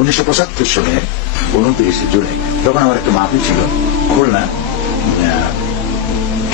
উনিশশো পঁচাত্তর সালে উনত্রিশে জুলাই তখন আমার একটা মাহফিল ছিল, খুলনা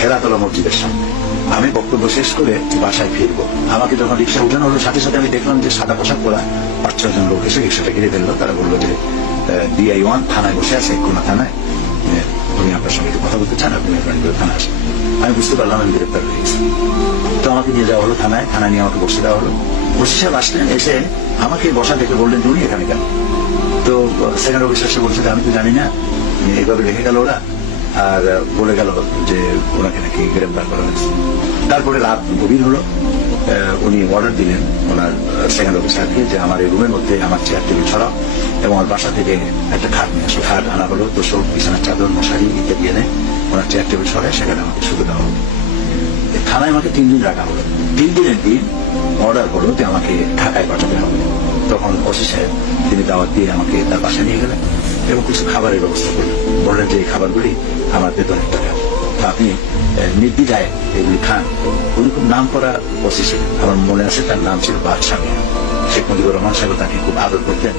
হেরাতলা মসজিদের সামনে। আমি বক্তব্য শেষ করে বাসায় ফিরবো। আমাকে যখন রিক্সা উঠানো হলো, সাথে সাথে আমি দেখলাম যে সাদা পোশাক পরা পাঁচ ছজন লোক এসে রিক্সাটা ঘিরে ফেলল। তারা বলল যে ডিআই ওয়ান থানায় বসে আছে, খুলনা থানায়। উনি আপনার সঙ্গে কথা বলতে চান, আপনি থানা আসেন। আমি বুঝতে পারলাম আমি গ্রেপ্তার হয়ে গেছি। আমাকে নিয়ে যাওয়া হলো থানায় থানায় নিয়ে আমাকে বসে দেওয়া হলো। বসে সাহেব আসলেন, এসে আমাকে বসা দেখে বললেন, উনি এখানে কেন? তো সেকেন্ড অফিসার সে বলছে, আমি তো জানি না এইভাবে রেখে গেল ওরা, আর বলে গেল যে ওনাকে নাকি গ্রেফতার করা হয়েছে। তারপরে রাত গভীর হলো উনি অর্ডার দিলেন ওনার সেকেন্ড অফিসারকে যে আমার এই রুমের মধ্যে আমার চেয়ার টেবিল ছড়াও এবং আমার বাসা থেকে একটা খাট নিয়ে আসো। খাট আনা হলো তো সব বিছানার চাদর, মশারি ইত্যাদি এনে ওনার চেয়ার টেবিল ছড়ায়, সেখানে আমাকে শুধু দেওয়া হলো। থানায় আমাকে তিন দিন রাখা হলো। তিন দিনের দিন অর্ডার করল যে আমাকে ঢাকায় পাঠাতে হবে। তখন ওসি সাহেব তিনি দাওয়াত দিয়ে আমাকে তার বাসায় নিয়ে গেলেন এবং কিছু খাবারের ব্যবস্থা করলেন। বললেন যে এই খাবারগুলি আমার বেতনের টাকা। আপনি আহ, নির্দ্বিধায় এগুলি খান। উনি খুব নাম করা ওসি আমার মনে আছে তার নাম ছিল বাদশাহ শেখ মুজিবুর রহমান সাহেব তাকে খুব আদর করতেন।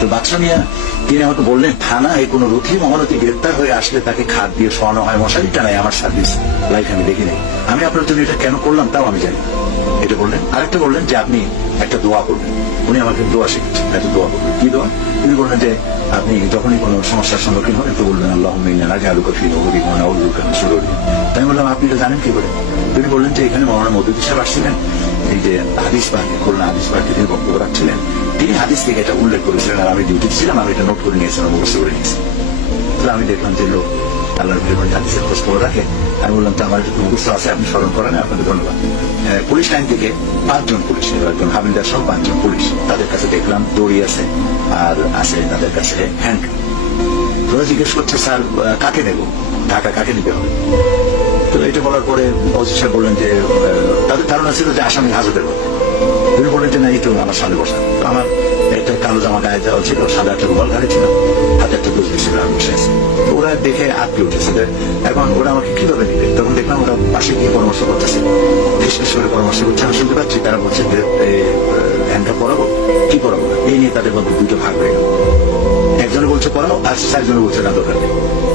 তো বাদশাহ মিয়া, তিনি আমাকে বললেন থানায় কোনো রথি মহারথী গ্রেপ্তার হয়ে আসলে তাকে খাদ দিয়ে শোয়ানো হয়। মশারি টানায় আমার সার্ভিস লাইফ আমি দেখি নাই। আমি আপনার জন্য এটা কেন করলাম তাও আমি জানি এটা বললেন। আরেকটা বললেন যে, আপনি একটা দোয়া করবেন। উনি আমাকে দোয়া শিখেছেন একটা দোয়া করবেন। কি দোয়া? তিনি বললেন যে, আপনি যখনই কোনো সমস্যার সম্মুখীন হন একটু বলবেন আল্লাহ রাজা আলু কফি নবী মানে আউলুকা সুররি তাই আমি বললাম, আপনি এটা জানেন কি করে? তিনি বললেন যে, এখানে মৌলানা মদুদ্দিন সাহেব আসছিলেন। এই যে হাদিস পার্কে খুলনা হাদিস পার্কে তিনি বক্তব্য রাখছিলেন। তিনি হাদিস থেকে এটা উল্লেখ করেছিলেন আর আমি ডিউটি ছিলাম, আমি এটা নোট করে নিয়েছিলাম মুখস্থ করে নিয়েছি। তো আমি দেখলাম যে লোক আল্লাহর হাদিসের খোঁজ রাখে। আমি বললাম, তো আমার আছে, আপনি স্মরণ করেন আপনাকে ধন্যবাদ। পুলিশ লাইন থেকে পাঁচজন পুলিশ একজন হাবিলদার পাঁচজন পুলিশ। তাদের কাছে দেখলাম দড়ি আছে আর আছে তাদের কাছে হ্যান্ড জিজ্ঞেস করছে, স্যার কাকে নেব ঢাকা কাকে নিতে হবে? তো এটা বলার পরে ওসি সাহেব বললেন যে তাদের ধারণা ছিল যে আসামি হাজতের মধ্যে তিনি বললেন না, এই আমার সামনে বসা আমার একটা কালো জামা গায়ে দেওয়া ছিল, সাদা একটা রুমাল ঘাড়ে ছিল, হাতে একটা দুধ ছিল, আমি বসে ওরা দেখে আটকে উঠেছে এখন ওরা আমাকে কীভাবে নিবে? তখন দেখলাম ওরা পাশে গিয়ে পরামর্শ করতেছে। বিশেষ করে পরামর্শ করছে, আমি শুনতে পাচ্ছি, তারা বলছে যে হ্যান্ডটা পড়াবো? কি পড়াবো? এই নিয়ে তাদের মধ্যে দুটো ভাগ হয়ে গেল। একজনে বলছে, পড়াও, আর চারজনে বলছে, না, দরকার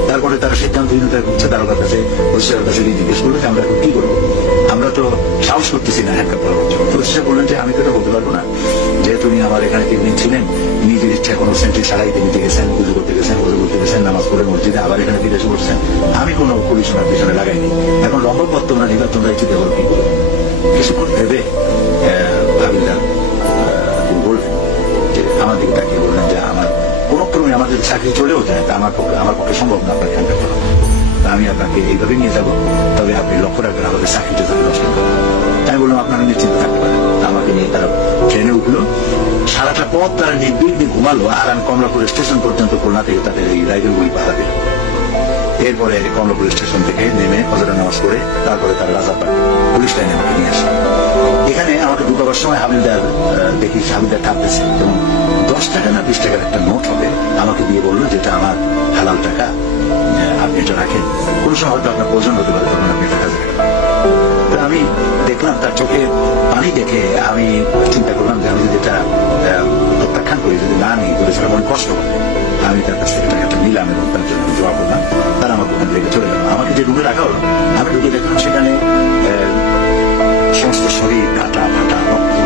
তারপরে তারা সিদ্ধান্তহীনতা করছে তারকার কাছে ওসির কাছে জিজ্ঞেস করল যে আমরা এখন কি করব? আমরা তো সাহস করতেছি না পড়ানোর জন্য তো বললেন যে আমি তো এটা বলতে পারব না। যেহেতু উনি আমার এখানে তিন দিন ছিলেন, নিজের ইচ্ছা কোনো সেন্ট্রি ছাড়াই তিনি গেছেন, পুজো করতে গেছেন, পুজো করতে গেছেন, নামাজ পড়ে মসজিদে আবার এখানে ফিরে এসে বসছেন। আমি কোনো ওনার পিছনে লাগাইনি। এখন লম্বা পথ তোমরা নিবা তোমরা একটু দেখো কি করবে কিছুক্ষণ ভেবে ভাবিলাম বললেন যে আমার দিকে তাকিয়ে বললেন যে আমার কোনো ক্রমে আমাদের চাকরি চলেও যায়, তা আমার পক্ষে আমার পক্ষে সম্ভব না আপনার হ্যান্ডেল করা আমি আপনাকে এইভাবে নিয়ে যাব, তবে আপনি লক্ষ্য রাখবেন, আমাদের চাকরিটা যাতে নষ্ট তাই বললাম, আপনারা নিশ্চিন্ত থাকতে পারেন। আমাকে নিয়ে তারা ট্রেনে উঠল। সারাটা পথ তারা নির্বিঘ্নে ঘুমালো, আর আমি কমলাপুর স্টেশন পর্যন্ত খুলনা থেকে তাদের এই রাইফেলগুলি পাঠা দিল এরপরে কমলাপুর স্টেশন থেকে নেমে হজরা নামাজ করে তারপরে তারা রাজারবাগ পুলিশ লাইনে আমাকে নিয়ে আসে এখানে আমাকে ঢুকাবার সময় হাবিলদার দেখি হাবিলদার কাঁদতেছে এবং দশ টাকা না বিশ টাকার একটা নোট হবে, আমাকে দিয়ে বলল যেটা আমার হালাল টাকা। আপনি এটা কোন সময় আপনার প্রয়োজন হতে পারে তখন আপনি এটা কাজে আমি দেখলাম তার চোখে পানি দেখে আমি চিন্তা করলাম যে আমি যদি এটা প্রত্যাখ্যান করি, যদি না নিই, তাহলে সেটা মনে কষ্ট আমি তার কাছ থেকে টাকাটা নিলাম এবং তার জন্য জবাব করলাম। তারা আমাকে ওখানে রেখে চলে গেল। আমাকে যে রুমে রাখা হলো, আমি ঢুকে দেখলাম সেখানে সমস্ত শরীর, কাটা ফাটা রক্ত,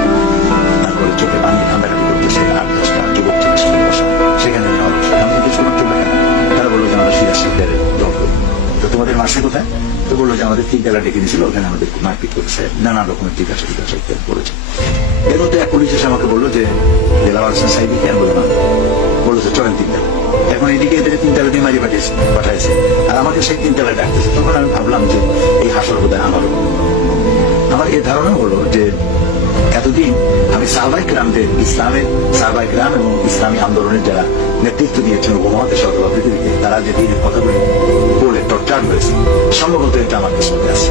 তারপরে চোখে পানি কান্দাকাটি করতেছে। বেলা ডেকে দিয়েছিল ওখানে আমাদের মারপিট করেছে। নানা রকমের জিজ্ঞাসা জিজ্ঞাসা ইত্যাদি করেছে এর মধ্যে এক পুলিশ এসে আমাকে বলল যে দেলাওয়ার হোসেন সাহেবই কেন না? বলল যে, চলেন তিনতলা এখন এদিকে এদের তিনতলা দিয়ে মারি পাঠিয়েছে পাঠাইছে। আর আমাকে সেই তিনতলায় ডাকতেছে। তখন আমি ভাবলাম যে, এই হাসর বোধহয় আমারও আমার এই ধারণা হলো যে, এতদিন আমি সাহবাই গ্রামদের ইসলামের সাহবাই গ্রাম এবং ইসলামী আন্দোলনের যারা নেতৃত্ব দিয়েছেন, উপমহাদেশ অথবা পৃথিবীতে, তারা যে দিনের কথাগুলি টর্চার হয়েছে। সম্ভবত এটা আমার কিসমতে আছে।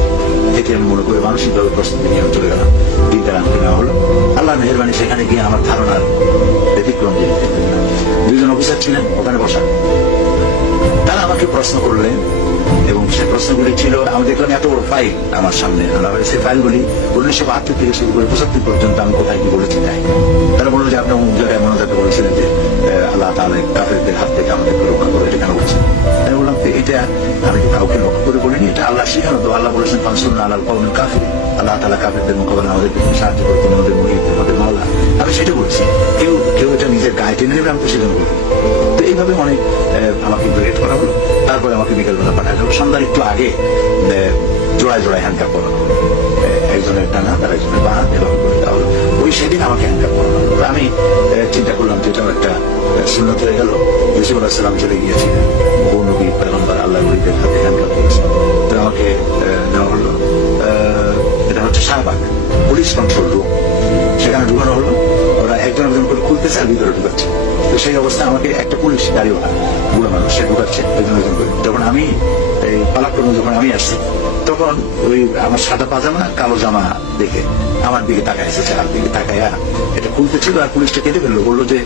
এটি আমি মনে করে মানসিকভাবে প্রস্তুতি নিয়ে চলে গেলাম। দিনটা আমাকে নেওয়া হলো। আল্লাহ মেহরবানি সেখানে গিয়ে আমার ধারণার ব্যতিক্রম দেখতে অফিসার ছিলেন, ওখানে বসা। তারা আমাকে প্রশ্ন করলেন এবং সে প্রশ্নগুলি ছিল, আমি দেখলাম এত বড় ফাইল আমার সামনে। আনা সেই ফাইলগুলি উনিশশো বাহাত্তর থেকে শুরু করে পঁচাত্তর পর্যন্ত আমি কোথায় কি বলেছি তাই। তারা বলল যে, আপনি অমুক জায়গায় মনোজাতে বলেছিলেন যে আল্লাহ তাহলে কাফেরদের হাত থেকে আমাদেরকে রক্ষা করে, এটা কেন বলছেন? আমি বললাম যে এটা আমি কাউকে লক্ষ্য করে বলিনি? এটা আল্লাহ শিখানো তো আল্লাহ বলেছেন ফানসুন আল্লাহ কৌন কাফির আল্লাহ তালা কাফেরদের মোকাবেলা আমাদের সাহায্য করে তুমি আমাদের মহিত আমাদের মাওলা আমি সেটা বলছি। কেউ কেউ গায়ে টেনে নেবে আমি তো সেজন্য তো এইভাবে অনেক আমাকে ইন্টারেক্ট করা হলো। তারপরে আমাকে বিকেলবেলা পাঠানো হলো সন্ধ্যার একটু আগে জোড়ায় জোড়ায় হ্যান্ডকাপ করা হলো। একজনের টানা, তার একজনের বাঁ এভাবে ওই সেদিন আমাকে হ্যান্ডকাপ করা হলো। আমি চিন্তা করলাম যে এটাও একটা শূন্যত হয়ে গেল। ইউসুফ আলাহিসাল্লাম চলে গিয়েছিলেন বহু নবী পেগম্বর আল্লাহ নবীদের হাতে হ্যান্ডকাপ করেছে। তো আমাকে নেওয়া হলো। এটা হচ্ছে শাহবাগ পুলিশ কন্ট্রোল রুম সেখানে ঢুকানো হলো। ওরা একজন একজন করে খুলতেছে আর ভিতরে ঢুকাচ্ছে। তো সেই অবস্থায় আমাকে একটা পুলিশ গাড়িওয়ালা বুড়ো মানুষ, সে ঢুকাচ্ছে যখন আমি এই পালাক্রমে যখন আমি আসছি তখন ওই আমার সাদা পাজামা, কালো জামা দেখে আমার দিকে তাকায় এসেছে। আর দিকে তাকায়া এটা খুলতে ছিল আর পুলিশটা কেটে ফেলল। বলল যে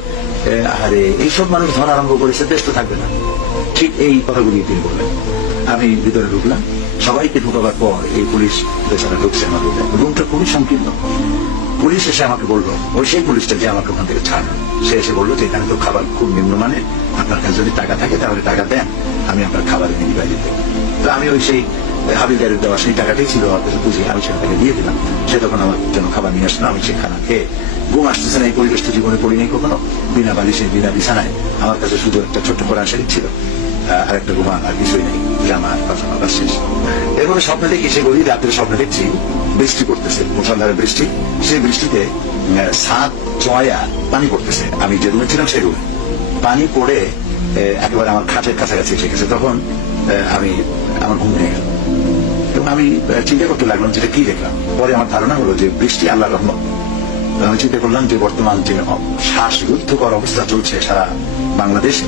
আরে, এইসব মানুষ ধরা আরম্ভ করেছে দেশ তো থাকবে না। ঠিক এই কথাগুলি তিনি বললেন। আমি ভিতরে ঢুকলাম। সবাইকে ঢুকাবার পর এই পুলিশ বেচারা ঢুকছে আমার রুমটা খুবই সংকীর্ণ। পুলিশ এসে আমাকে বলল ওই সেই পুলিশটা যে আমাকে ওখান থেকে ছাড়লো সে এসে বলল যে, এখানে তো খাবার খুব নিম্নমানের। আপনার কাছে যদি টাকা থাকে তাহলে টাকা দেন, আমি আপনার খাবারের নির্বাহ দিতে তো আমি ওই সেই হাবিলদারের দেওয়া সেই টাকাটাই ছিল আমার কাছে বুঝি আমি সেটা তাকে দিয়ে দিলাম। সে তখন আমার জন্য খাবার নিয়ে আসলো। আমি সে খানা খেয়ে ঘুম আসতেছে না। এই পরিবেশ তো জীবনে পড়িনি কখনো। বিনা বালিশে, বিনা বিছানায়। আমার কাছে শুধু একটা ছোট্ট কোরআন শরীফ ছিল। আর একটা ঘুমান আর কিছুই নেই। জামা আর পাজামা শেষ। এরপরে স্বপ্নে দেখি সেগুলি রাত্রে স্বপ্নে দেখছি বৃষ্টি পড়তেছে মুসলধারে বৃষ্টি। সেই বৃষ্টিতে সাত চয়া পানি পড়তেছে। আমি যে রুমে ছিলাম সেই রুমে। পানি পড়ে একেবারে আমার খাটের কাছাকাছি এসে গেছে। তখন আমি আমার ঘুম ভেঙে গেল। আমি চিন্তা করতে লাগলাম যেটা কি দেখলাম। পরে আমার ধারণা হলো যে বৃষ্টি আল্লাহ রহমত। আমি চিন্তা করলাম যে বর্তমান যে শ্বাসরুদ্ধকর অবস্থা চলছে সারা বাংলাদেশে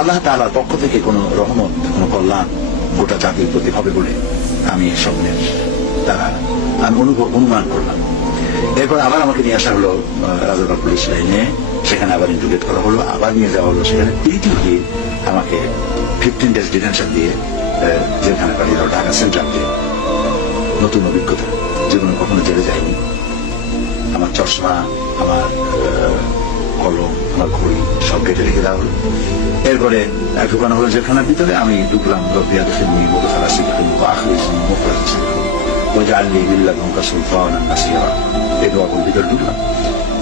আল্লাহ তালার পক্ষ থেকে কোনো রহমত, কোনো কল্যাণ গোটা জাতির প্রতি হবে বলে আমি স্বপ্নের দ্বারা আমি অনুভব, অনুমান করলাম। এরপর আবার আমাকে নিয়ে আসা হলো রাজারবাগ পুলিশ লাইনে সেখানে আবার ইন্টুগেট করা হলো, আবার নিয়ে যাওয়া হলো। সেখানে তিনটি দিন আমাকে ফিফটিন ডেজ ডিটেনশন দিয়ে জেলখানে পাঠিয়ে দেওয়া, ঢাকা সেন্ট্রাল দিয়ে। নতুন অভিজ্ঞতা। জীবনে কখনো জেলে যায়নি আমার চশমা, আমার কলম আমার ঘড়ি সব কেটে রেখে দেওয়া হলো। এরপরে ঢুকানো হলো জেলখানার ভিতরে, আমি ঢুকলাম রবিয়া ফিল্মি মোদা খালা সিগারেট আখরি মুখরাজ ওজাল্লি বিল্লাহ নৌকা সুলতান নাসিয়া এই দোয়াগুলোর ভিতরে ঢুকলাম।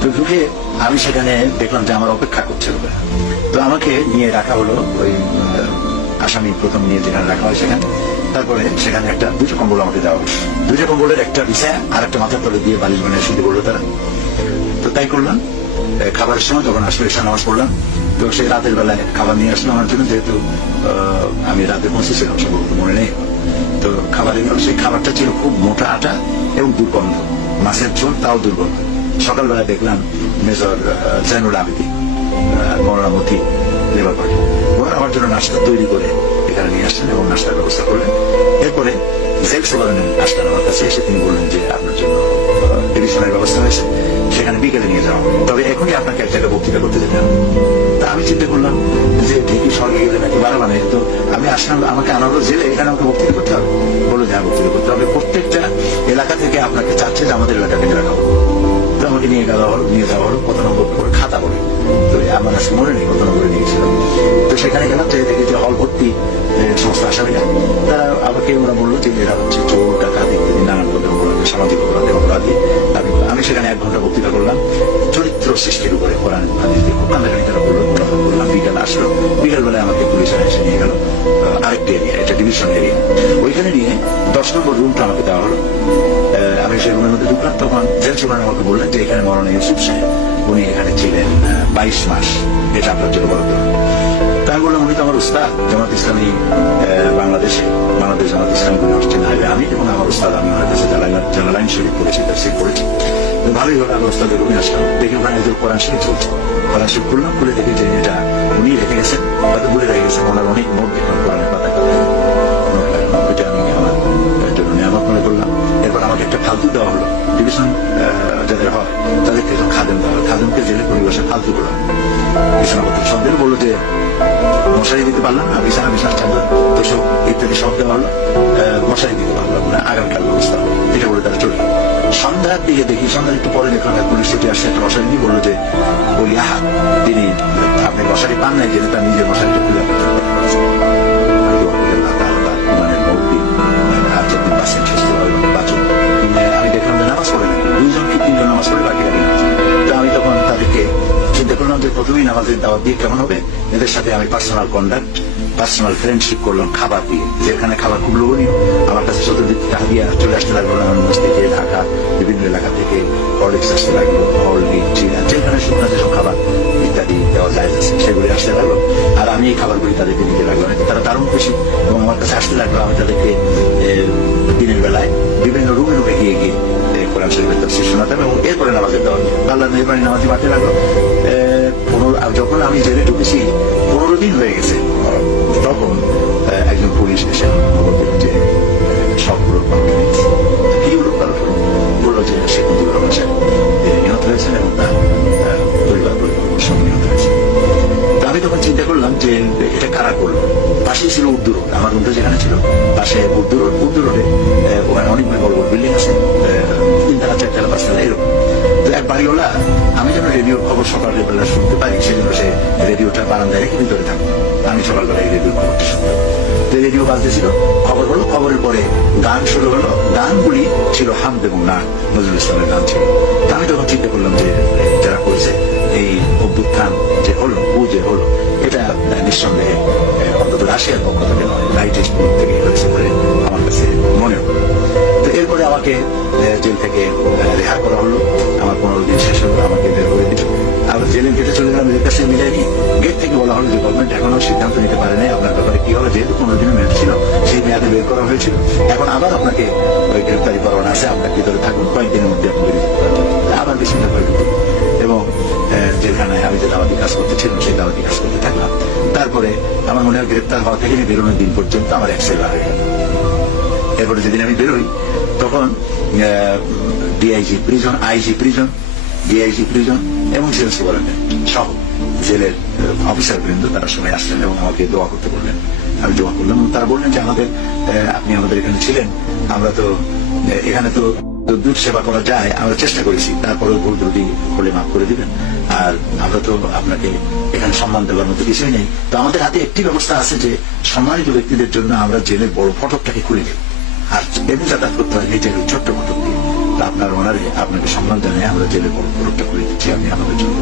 তো ঢুকে আমি সেখানে দেখলাম যে আমার অপেক্ষা করছে লোকেরা। তো আমাকে নিয়ে রাখা হলো ওই আসামি প্রথম নিয়ে যেখানে রাখা হয় সেখানে। তারপরে সেখানে একটা, দুটো কম্বল আমাকে দেওয়া হলো। দুটো কম্বলের একটা বিছায় আর একটা মাথার তলে দিয়ে বালিশ বানিয়ে শুনতে বলল তারা। তো তাই করলাম। খাবারের সময় যখন আসলো এসে নামাজ পড়লাম। তো সেই রাতের বেলায় খাবার নিয়ে আসলো আমার জন্য, যেহেতু আমি রাতে পৌঁছেছিলাম সম্ভবত মনে নেই। তো খাবার এলো সেই খাবারটা ছিল খুব মোটা আটা এবং দুর্গন্ধ। মাছের ঝোল, তাও দুর্গন্ধ। সকালবেলা দেখলাম মেজর জৈনুল আবেদি মরামতি লেবার পার্টি ওরা আমার জন্য নাস্তা তৈরি করে এখানে নিয়ে আসলেন এবং নাস্তার ব্যবস্থা করলেন। এরপরে জেল সুপারেন্টেন্ট আসলেন আমার কাছে এসে তিনি বললেন যে, আপনার জন্য ডিভিশনের ব্যবস্থা হয়েছে সেখানে বিকেলে নিয়ে যাওয়া তবে এখনই আপনাকে এক জায়গায় বক্তৃতা করতে যেতে হবে। তা আমি চিন্তা করলাম যে ঠিকই স্বর্গে গেলে নাকি বাড়া মানে তো আমি আসলাম আমাকে আনা হলো জেলে, এখানে আমাকে বক্তৃতা করতে হবে। বলে হ্যাঁ বক্তৃতা করতে হবে। প্রত্যেকটা এলাকা থেকে আপনাকে চাচ্ছে যে আমাদের এলাকা থেকে রাখা হবে তো আমাকে নিয়ে গেল, নিয়ে যাওয়া হলো, কত নম্বর খাতা বলে। তো আমার মনে নেই কত নম্বরে ঢুকলাম তখন জেল সুপার আমাকে বললেন যে এখানে মরণা ইউসুফ সাহেব, উনি এখানে ছিলেন বাইশ মাস। এটা আপনার জন্য বরাদ্দ তাই বললাম উনি তো আমার উস্তাদ, জামাত ইসলামী বাংলাদেশে, বাংলাদেশ জামাত ইসলামী করে আসছেন হাইবে আমি এবং আমার উস্তাদ, আমি ওনার কাছে জালালাইন শরীফ পড়েছি, তাফসীর পড়েছি। তো ভালোই হলো, আমি উস্তাদের রুমে আসলাম। দেখি ওখানে একজন কোরআন শরীফ চলছে। কোরআন শরীফ খুললাম, খুলে দেখি যে এটা উনি রেখে গেছেন, হয়তো ভুলে রেখে গেছেন, ওনার অনেক নোট দেখলাম দিকে দেখি সন্ধ্যার একটু পরে দেখলাম এক পুলিশ ছুটে আসছে একটা মশারি নিয়ে বলল যে, বলি, আহা, তিনি আপনি মশারি পান নাই জেনে তার নিজের মশারিটা খুলে। আমি সাথে আমি পার্সোনাল কন্ডাক্ট পার্সোনাল ফ্রেন্ডশিপ করলাম, খাবার দিয়ে, যেখানে খাবার খুব লোভনীয়, আমার আসতে লাগল হরলিক চিরা যেখানে শুকনা যেসব খাবার ইত্যাদি দেওয়া যায় সেগুলি আসতে লাগল আর আমি এই খাবারগুলি তাদেরকে দিতে লাগলাম তারা দারুণ খুশি এবং আমার কাছে আসতে লাগল আমি তাদেরকে দিনের বেলায় বিভিন্ন রুমে রুমে গিয়ে গিয়ে কোরআন শরীফের তফসির শোনাতাম এবং এরপরে নামাজের দেওয়া আল্লাহ নির্মাণী নামাজি মাঠে লাগল পনেরো যখন আমি জেলে ঢুকেছি পনেরো দিন হয়ে গেছে তখন একজন পুলিশ এসে দিল যে এ, পাশেই ছিল উর্দু রোড, আমার রুমটা যেখানে ছিল। পাশে উর্দু রোড, উর্দু রোডে ওখানে অনেক বড় বড় বিল্ডিং আছে তিনতলা চারতলা পাঁচতলা এরকম। তো এক বাড়িওয়ালা, আমি যেন রেডিও খবর সকালে বেলা শুনতে পারি সেজন্য সে রেডিওটা বারান্দায় রেখে ভিতরে থাকব আমি সকালবেলায় রেডিও খবরটা শুনতাম তো রেডিও বাজতেছিল, খবর হলো, খবরের পরে গান শুরু হলো। গানগুলি ছিল হামদ এবং না নজরুল ইসলামের গান ছিল। তা আমি তখন চিন্তা করলাম যে, যারা করেছে, এই অভ্যুত্থান যে হলো, ও যে হলো, এটা নিঃসন্দেহে অন্তত রাশিয়ার পক্ষ থেকে নয় রাইটিস্ট গ্রুপ থেকে হয়েছে বলে আমার কাছে মনে হলো তো এরপরে আমাকে জেল থেকে আহ, রেহা করা হলো। আমার পনেরো দিন শেষ হলো আমাকে বের করে দিল। আবার জেলের গেটে চলে গেলাম এদের কাছে মিলাইনি গেট থেকে বলা হলো যে গভর্নমেন্ট এখনও সিদ্ধান্ত নিতে পারে নাই আপনার ব্যাপারে কি হবে। যেহেতু পনেরো দিনের মেয়াদ ছিল সেই মেয়াদে বের করা হয়েছিল। এখন আবার আপনাকে ওই গ্রেপ্তারি পরোয়ানা আছে। আপনার ভিতরে থাকুন কয়েকদিনের মধ্যে আপনি আবার বেশিটা করে। আমার মনে হয় গ্রেপ্তার হওয়া থেকে বেরোনোর দিন পর্যন্ত আমার এক্সেল হয়ে গেল। এরপরে যেদিন আমি বেরোই, তখন DIG prison IG prison DIG prison এবং জেল সুপারেন্টেন্ট সব জেলের অফিসার বৃন্দ তারা সবাই আসলেন এবং আমাকে দোয়া করতে বললেন। আমি দোয়া করলাম এবং তারা বললেন যে আমাদের আপনি আমাদের এখানে ছিলেন। আমরা তো এখানে তো দুধ সেবা করা যায়, আমরা চেষ্টা করেছি। তারপরে ভুল ত্রুটি হলে মাফ করে দিবেন। আর আমরা তো আপনাকে এখানে সম্মান দেওয়ার মতো কিছুই নেই। তো আমাদের হাতে একটি ব্যবস্থা আছে যে সম্মানিত ব্যক্তিদের জন্য আমরা জেলের বড় ফটকটাকে খুলে দেব আর এমনি যাতায়াত করতে হয় নিজের ছোট্ট ফটক দিয়ে। আপনার ওনারে আপনাকে সম্মান জানিয়ে আমরা জেলের বড় ফটকটা খুলে দিচ্ছি, আমি আমাদের জন্য।